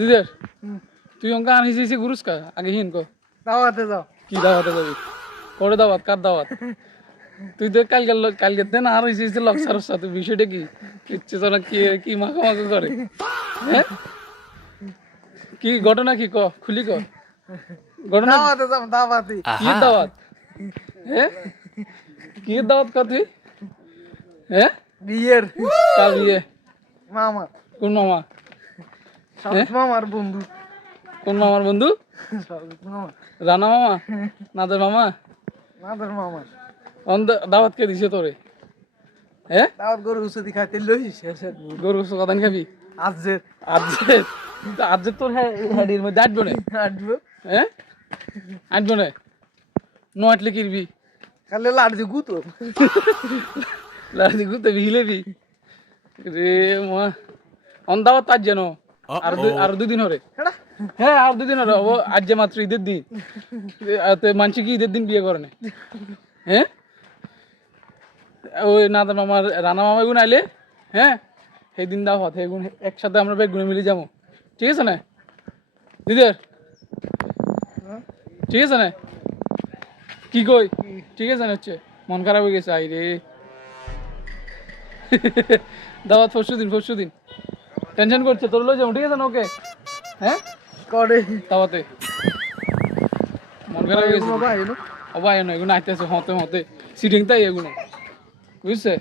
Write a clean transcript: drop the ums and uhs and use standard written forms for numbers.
দিদের তুই অঙ্কা আনিস গুরুস কা আগে হিন কো দাওয়াতে যাও। কি দাওয়াতে যাবি করে দাওয়াত কার দাওয়াত তুই দেখ কালকে দেন আর হয়েছে লক্সার সাথে বিষয়টা কি কিচ্ছু তো না কি কি মাখামাখি করে হ্যাঁ কি ঘটনা কি ক খুলি ক ঘটনা দাওয়াতে যাও, দাওয়াতে। কি দাওয়াত হ্যাঁ কি দাওয়াত ক তুই হ্যাঁ বিয়ের কার বিয়ে মামা, কোন মামা সাবিত মামার বন্ধু। কোন মামার বন্ধু সাবিত মামা, রানা মামা নাদের মামা নাদের মামা। দাওয়াত কে দিছে তোরে হ্যাঁ দাওয়াত গরু উসুদি খাইতে লইস শেষে। গরু কদান খাবি আজকে আজ তোর হেডির মধ্যে আটবো না আসবো, হ্যাঁ আটবো না নো আটলে কিরবি খালি লাড়ি গুতো। লাড়ি গুতে ভিলেবি রে মা অন্দাওয়াত তার যেন আর দুদিন হরে হেডা হ্যাঁ আর দুদিন হরে ও আজ যে মাত্র ঈদের দিন মানছি কি ঈদের দিন বিয়ে করে না হ্যাঁ ওই নাদা মামার রানা মামা এগুন আইলে হ্যাঁ সেই দিন দাও হাতে এগুন একসাথে আমরা বেগুনে মিলে যাবো ঠিক আছে না দিদের ঠিক আছে না কি কই ঠিক আছে না হচ্ছে মন খারাপ হয়ে গেছে আই রে দাওয়াত পরশু দিন টেনশন করছে তোর লই যাবো ঠিক আছে না ওকে হ্যাঁ করে দাওয়াতে মন খারাপ হয়ে গেছে বাবা এনো অবাই না এগুলো আইতেছে হতে সিটিং তাই এগুলো বুঝছে